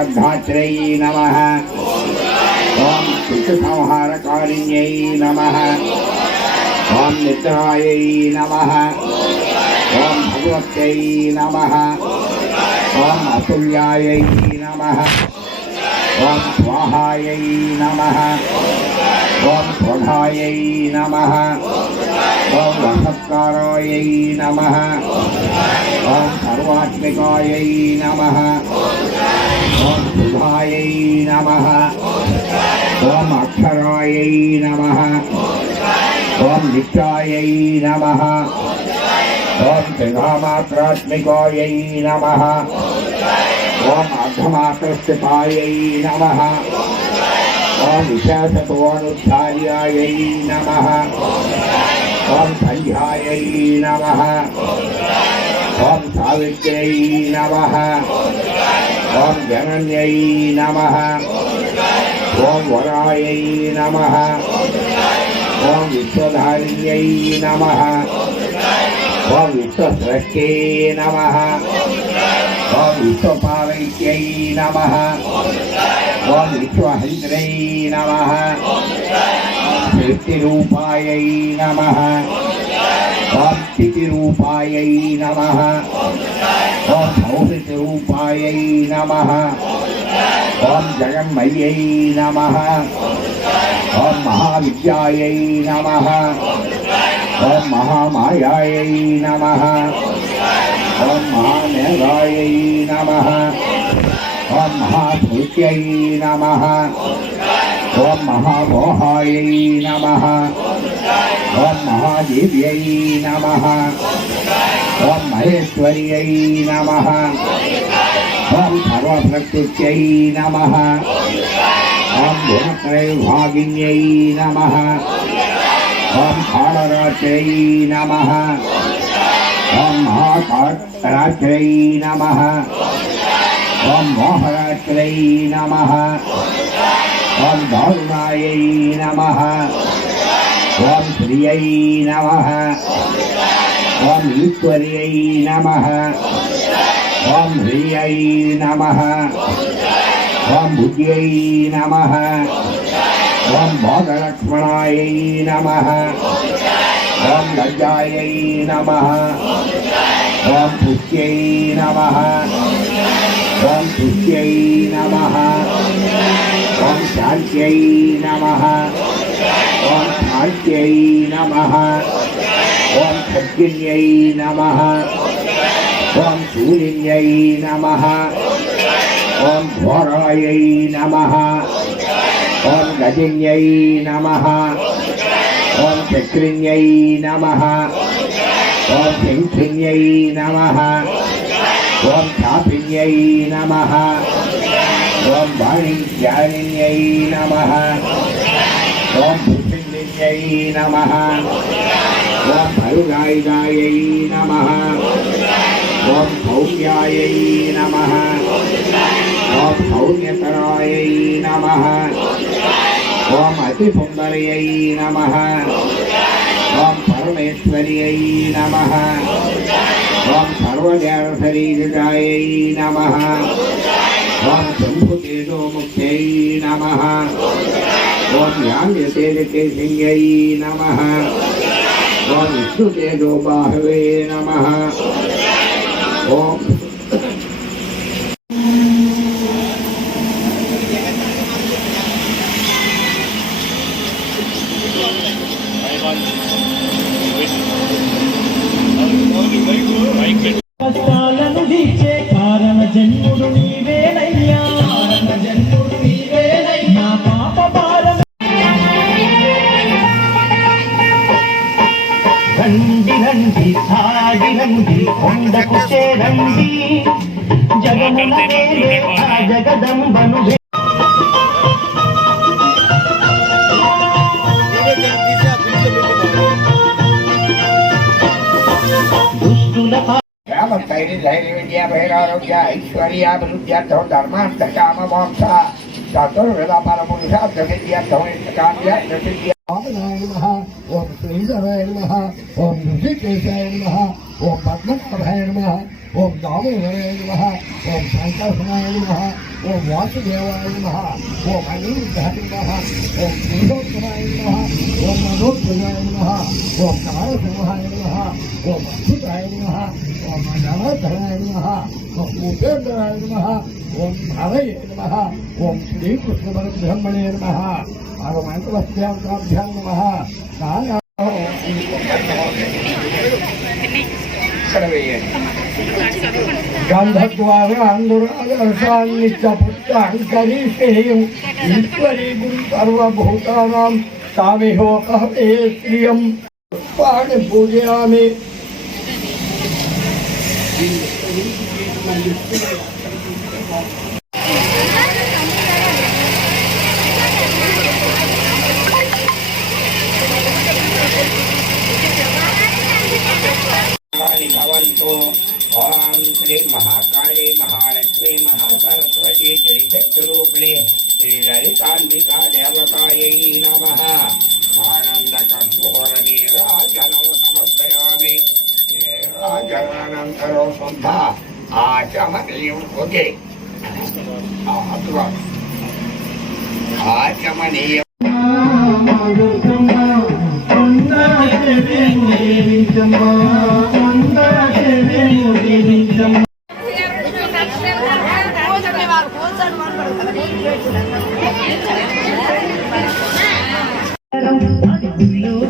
जगद्धात्र्यै नमः। ओम पितृसंहारकारिण्यै नमः। ओम निद्रायै नमः। ओम भगवत्यै नमः। ओम अतुल्यायै नमः। ओम स्वाहायै नमः। ओम स्वधायै नमः। ओम वसत्कारायै नमः। ओम सर्वात्मिकायै नमः। ओम सुधायै नमः। ओम अक्षरायै नमः। ओम नित्यायै नमः। ओम त्रिधामात्रात्मिकायै नमः। ओम अर्धमात्रस्थितायै नमः। ओम विशेषतोऽनुद्धार्यायै नमः। ओम संध्यायै नमः। ओम सावित्र्यै नमः। ओम जनन्यै नमः। ओम वरायै नमः। ओम विश्वधारिण्यै नमः। ओम विश्वस्रष्टे नमः। ओम विश्वपालयित्यै नमः। ओम विश्वहन्त्रै नमः। सृष्टिरूपायै नमः। ओम स्थितिरूपायै नमः। ओम भौतिकरूपायै नमः। ओम जगन्मय्यै नमः। ओम महाविद्यायै नमः। ओम महामायायै नमः। ओम महामेधायै नमः। ओम महास्मृत्यै नमः। ओम महामोहायै नमः। ओम महादेव्यै नमः। ओम महेश्वर्यै नमः। ओम सर्वप्रकृत्यै नमः। ओम गुणत्रयविभागिन्यै नमः। ओम कालरात्र्यै नमः। ओम महाकालरात्र्यै नमः। ओम मोहरात्र्यै नमः। ओम दारुणायै नमः। ओम श्रियै नमः। ओम ईश्वर्यै नमः। ओम ह्रियै नमः। ओम बुद्ध्यै नमः। ओम भोगलक्ष्मणायै नमः। ओम लज्जायै नमः। ओम पुष्यै नमः। ओम पुष्यै नमः। ओम शान्त्यै नमः। ओम शान्त्यै नमः। ओम खड्गिन्यै नमः। ओम शूलिन्यै नमः। ओम घोरायै नमः। ओम गजिन्यै नमः। ओम चक्रिन्यै नमः। ओम शङ्खिन्यै नमः। ओम चापिन्यै नमः। ओम वाणिज्यालिन्यै नमः। ओम भूषिन्यै नमः। ओम फलुगायिकायै नमः। ओम भौम्यायै नमः। ओम भौम्यतरायै नमः। ओम अतिसुन्दर्यै नमः। ओम परमेश्वर्यै नमः। ओम सर्वज्ञानशरीरजायै नमः। ओम शम्भुतेजोमुख्यै नमः। ओम याम्यतेजकेशिन्यै नमः। ओम विष्णुतेजोबाहवे नमः। ओम కష్టాలను తీర్చే కారణ జన్ముడు నీవేనయ్యా. నా పాప భారం రండి రండి సాగి రండి కొండకు చేరండి జగమున వేలే ఆ జగదంబను దుష్టుల धैर्य धैर्य विद्या भैरारोग्य ऐश्वर्याभिवृद्ध्यर्थो धर्मार्थ काम मोक्ष चतुर्वेद परपुरुषार्थ सिद्ध्यर्थो इष्टकाम्यार्थसिद्ध्या ओम नमः। ओम श्रीधराय नमः। ओम ऋषिकेशाय नमः। ओम पद्मनाभाय नमः। ఓం దామోదరాయ నమః ఓం సంకర్షణాయ నమః ఓం వాసుదేవాయ నమః ఓం అనిరుద్ధాయ నమః ఓం పురుషోత్తమాయ నమః ఓం మనోత్పదాయ నమః ఓం నారసింహాయ నమః ఓం అచ్యుతాయ నమః ఓం నమధరాయ నమః ఓం ఉపేంద్రాయ నమః ఓం హరయే నమః ఓం శ్రీకృష్ణ పరబ్రహ్మణే నమః పరమంతవస్యాభ్యాం నమః గంధద్వారాందురాదర్శాన్నిత్యపుత్రాంకరీషేయం ఈశ్వరీగుం సర్వభూతానాం సామిహోకహే శ్రియం పుష్పాణి పూజయామి. భవంతు. ఓం శ్రీ మహాకాళీ మహాలక్ష్మీ మహాసరస్వతీ త్రిశక్తిరూపిణి శ్రీ లలితాంబికా దేవతాయై నమః. ఆనందకర్పూర నీరాజనం సమర్పయామి. నీరాజనానంతరో శుద్ధ ఆచమనీయం. ఓకే, ఆచమనీయం.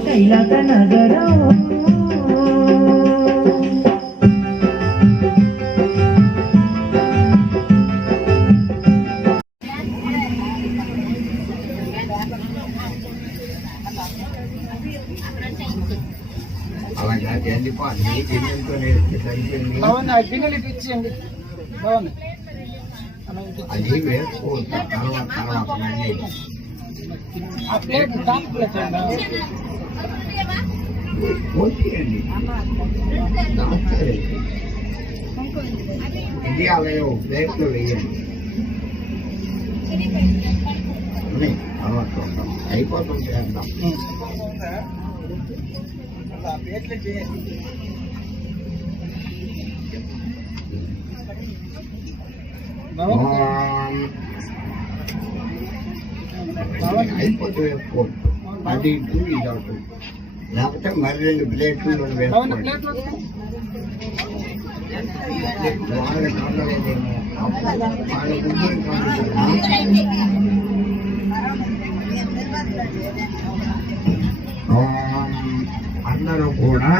కైలాస నగరం అలాగే గిన్నెలు ఇప్పించండి. బాగుంది, అది వేసుకోవచ్చు. తర్వాత ఆ ప్లేట్ టాప్ ప్లేట్ ఇది అలాగే ప్లేట్లో వేయండి. తర్వాత అయిపోతుంది చేద్దాం. ప్లేట్లు చేయండి. అయిపోతే వేసుకోవచ్చు. అది ఇటు ఇది అవుతుంది. లేకపోతే మరి 2 ప్లేట్లు వేసుకోండి. వాళ్ళ కాలేదేమో వాళ్ళ గుడ్డు అందరూ కూడా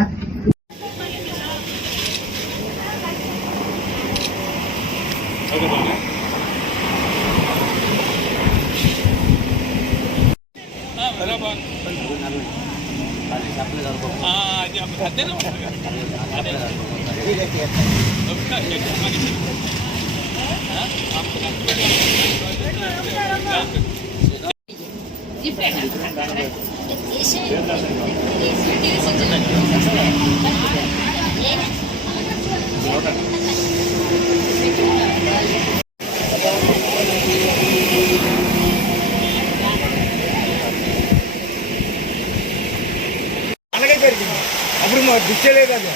అప్పుడు మా దిశలే కదా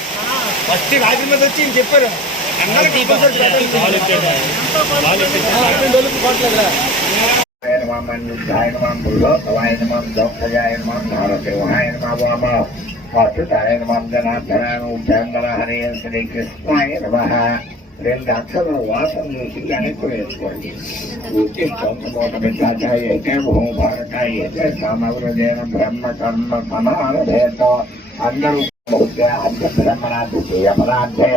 ఫస్ట్ రాత్రి మీద వచ్చి చెప్పారు శ్రీ కృష్ణాయ నమః. 2 అక్షరాల వాసన చూసి వెనక్కి వేసుకోండి. అయితే భూభారకాయ సమగ్రజైన బ్రహ్మ కర్మ సమాన భేద అందరూ బ్రహ్మణ ద్వితీయపరాధే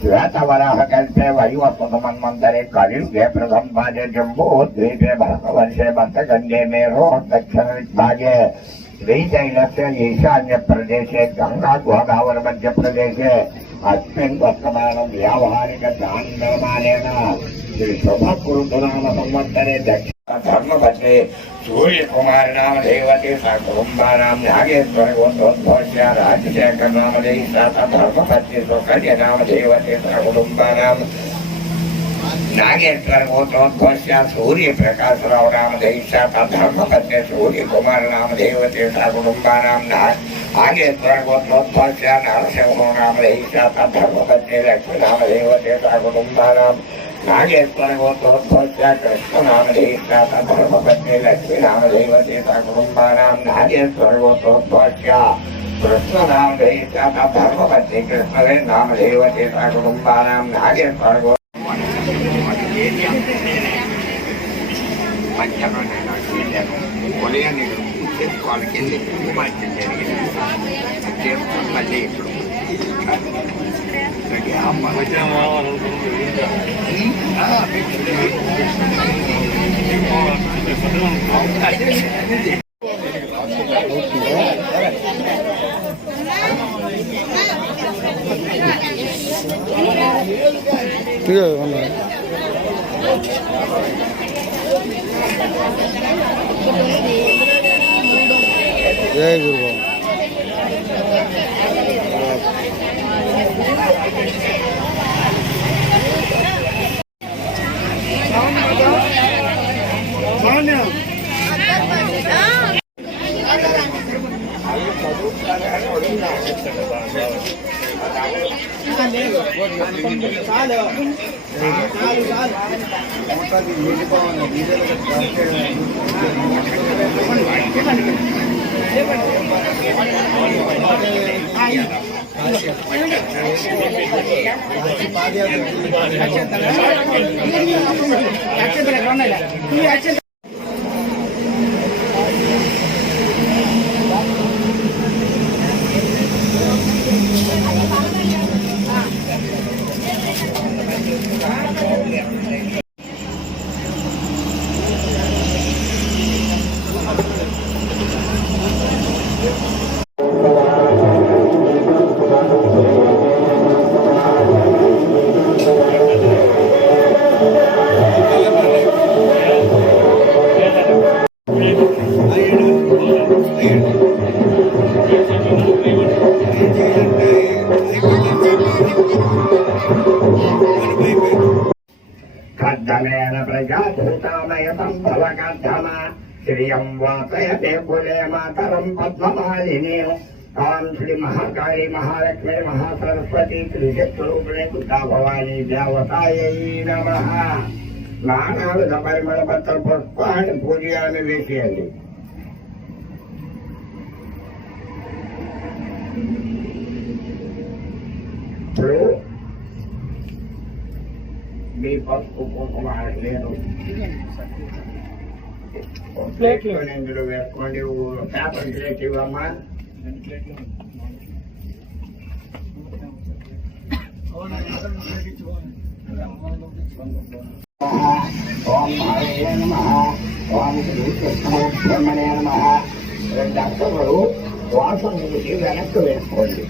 శ్వేతవరాహ కల్పే వైవస్వతమన్వంతరే కలియుగే ప్రథమ భాగే జంబూ ద్వీపే భరతవర్షే భక్తగంగే మేరో దక్షిణ దిగ్భాగే శ్రీశైలస్య ఈశాన్య ప్రదేశే గంగా గోదావరి మధ్య ప్రదేశే అస్మిన్ వర్తమానం వ్యావహారిక చాంద్రమానేన శ్రీ శుభకృతునామ సంవత్సరే దక్షిణ ధర్మపత్ని సూర్యకుమారి నామ దేవతి సకుటుంబానాం నాగేశ్వర గోత్రోద్భవస్య రాజశేఖర నామ దేవి ధర్మపత్ని సుకన్య నామ దేవతి సకుటుంబానాం नागेश्वर गोत्रोद्भवस्य सूर्यप्रकाशराव नामधेयस्य धर्मपत्नी सूर्यकुमार नामधेयवते सा कुटुम्बानां नागेश्वर गोत्रोद्भवस्य नरसिंहो नामधेयस्य धर्मपत्नी लक्ष्मी नामधेयवते सा कुटुम्बानां नागेश्वर गोत्रोद्भवस्य कृष्ण नामधेयस्य धर्मपत्नी लक्ष्मी नामधेयवते सा कुटुम्बानां नागेश्वर गोत्रोद्भवस्य कृष्ण नामधेयस्य धर्मपत्नी कृष्णवे नामधेयवते सा कुटुम्बानां नागेश्वर వాళ్ళకి వెళ్ళి కుటుంబానికి జరిగింది మళ్ళీ ఇప్పుడు జయ గురు खड्डमेन प्रजाधूतामयतं भवकर्धम श्रियं वासयते कुले मातरं पद्ममालिनीं तां श्री महाकाली महालक्ष्मी महासरस्वती त्रिशक्तिरूपिणी दुर्गा भवानी देवतायै नमः नानाविध परिमलपत्र पुष्पाणि पूजयामि वेशयन्ति మీ పసుపు కుంకుమ లేదు ప్లేట్లు ఇందులో వేసుకోండి పేపర్ ప్లేట్ ఇవ్వమ్మా ఓం హరే నమః ఓం శ్రీ కృష్ణబ్రహ్మణే నమః రెండు అక్షరాలు వాసన వెనక్కి వేసుకోండి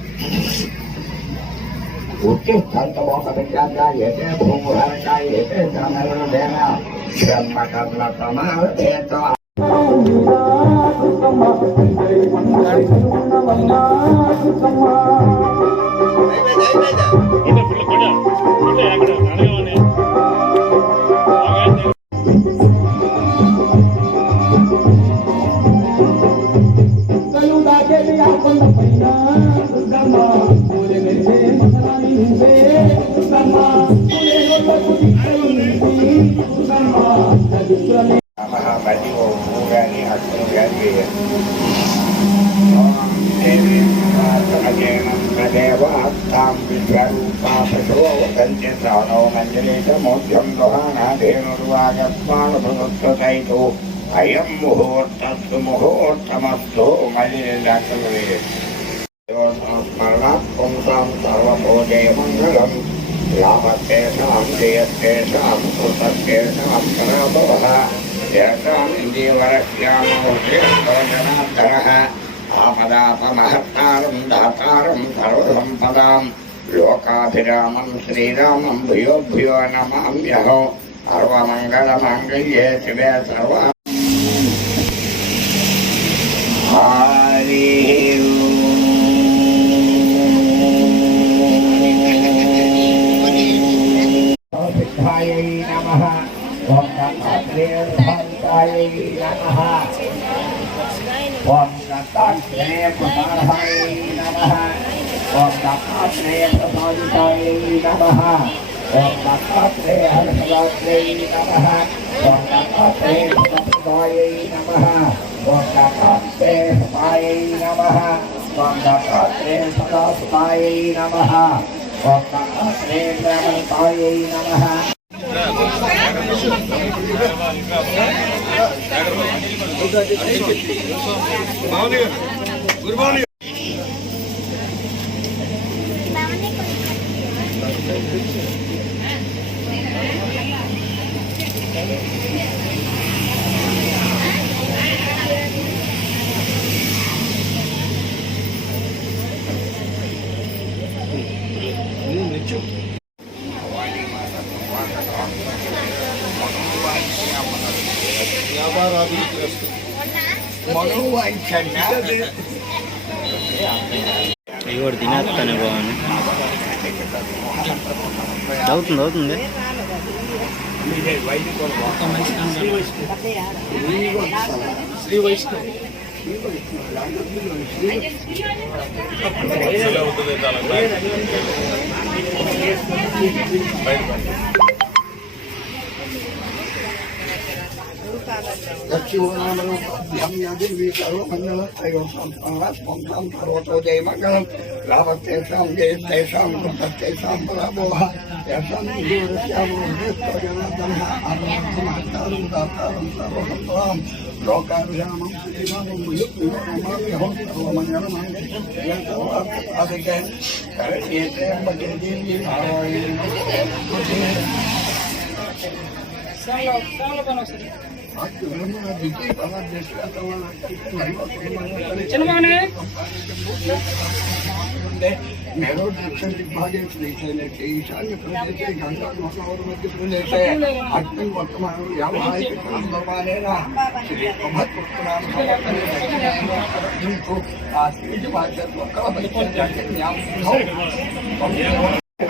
उत्तिष्ठन्तमोहविद्याये भूमुहर्षाये धर्मदेन ब्रह्मकर्मसमावेत अयं मुहूर्तस्तु मुहूर्तमस्तु स्मरणात् पुंसां सर्वभोजयमङ्गलं लाभस्तेषां जयस्तेषां कृतस्तेषां पराभवः येषां जीवरस्यामोक्षजनार्दनः आपदापमहत्तारं दातारं सर्वसम्पदां लोकाभिरामं श्रीरामं भूयो भूयो नमाम्यहो सर्वमङ्गलमाङ्गल्ये शिवे सर्व Hari Dai Namaha. Om Dattatreya Prasadaye Namaha. Om Dattatreya Prasadaye Namaha. Om Dattatreya Prasadaye Namaha. Om Dattatreya Prasadaye Namaha. Om Dattatreya Prasadaye Namaha. Om Dattatreya Prasadaye Namaha. Om Dattatreya Prasadaye Namaha. ఇవి కూడా తినేస్తానే బాగుంది. అవుతుంది శ్రీ వైష్ణవ్ मेरठ दक्षिण दिग्भागे श्रीशैलस्य ईशान्य प्रदेशे गंगा महासागर मध्य प्रदेशे अस्मिन् वर्तमान व्यावहारिकं भगवानेन श्री अभद्रपुराण समर्पयितुं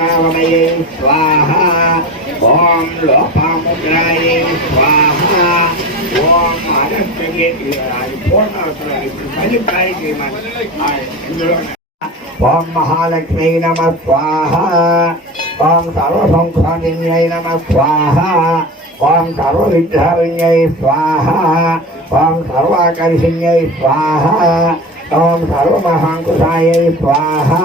नामये स्वाहा ओम लोपामुद्राये स्वाहा ओम आदित्य ओम महालक्ष्मी नमः स्वाहा ओम सर्वसंख्यादिन्यै नमः स्वाहा ओम सर्वविद्याविन्यै स्वाहा ओम सर्वाकर्षिण्यै स्वाहा ओम सर्वमहांकुशायै स्वाहा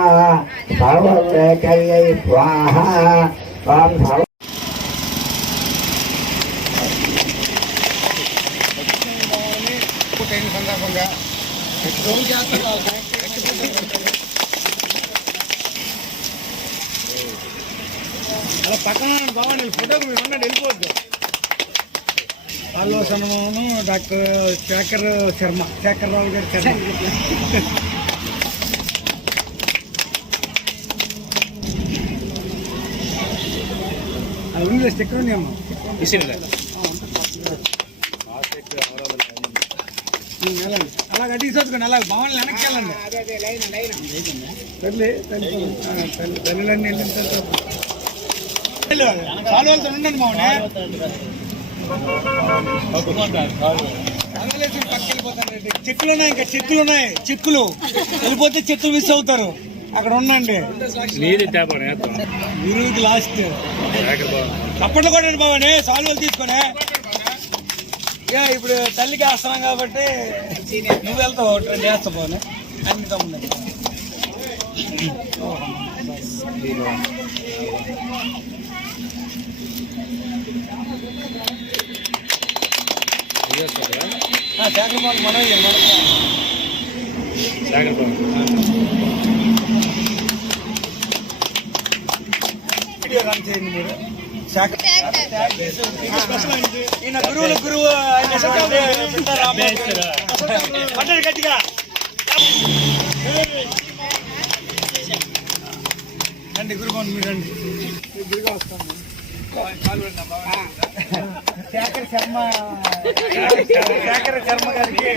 सर्ववेकर्यै स्वाहा ओम सर्व సందర్భంగా అలా పక్కన బాగుంది ఫోటోకి మీరు ఉండండి, వెళ్ళిపోవద్దు. ఆలోచనను డాక్టర్ శేఖర్ రావు గారి శర్మ అది ఉంది స్టిక్కర్ ఉంది అమ్మా అలా కట్టించుకోండి. అలా భవన్ వెనక్కి వెళ్ళండి. తల్లిలన్నీ వెళ్ళిన తర్వాత ఉండండి మామూలు పక్కకి వెళ్ళిపోతానండి. చెక్కులు ఉన్నాయి, ఇంకా చెక్కులు ఉన్నాయి. చెక్కులు వెళ్ళిపోతే చెక్కులు మిస్ అవుతారు. అక్కడ ఉండండి. గురువుకి లాస్ట్ అప్పట్లో కూడా బావని సాల్వలు తీసుకొని ఇప్పుడు తల్లికి వేస్తున్నాం కాబట్టి నువ్వు వెళ్తావు, ట్రెండ్ వేస్తా పోనీ అన్ని తమ్ముంది. శాఖపాలు మనం వీడియో రన్ చేయండి మీరు. ఈయన గురువుల గురువు పడ్డారు గట్టిగా. రండి గురుభవన్ మీరు రండి. గురుగా వస్తాను. శేఖర్ శర్మ గారికి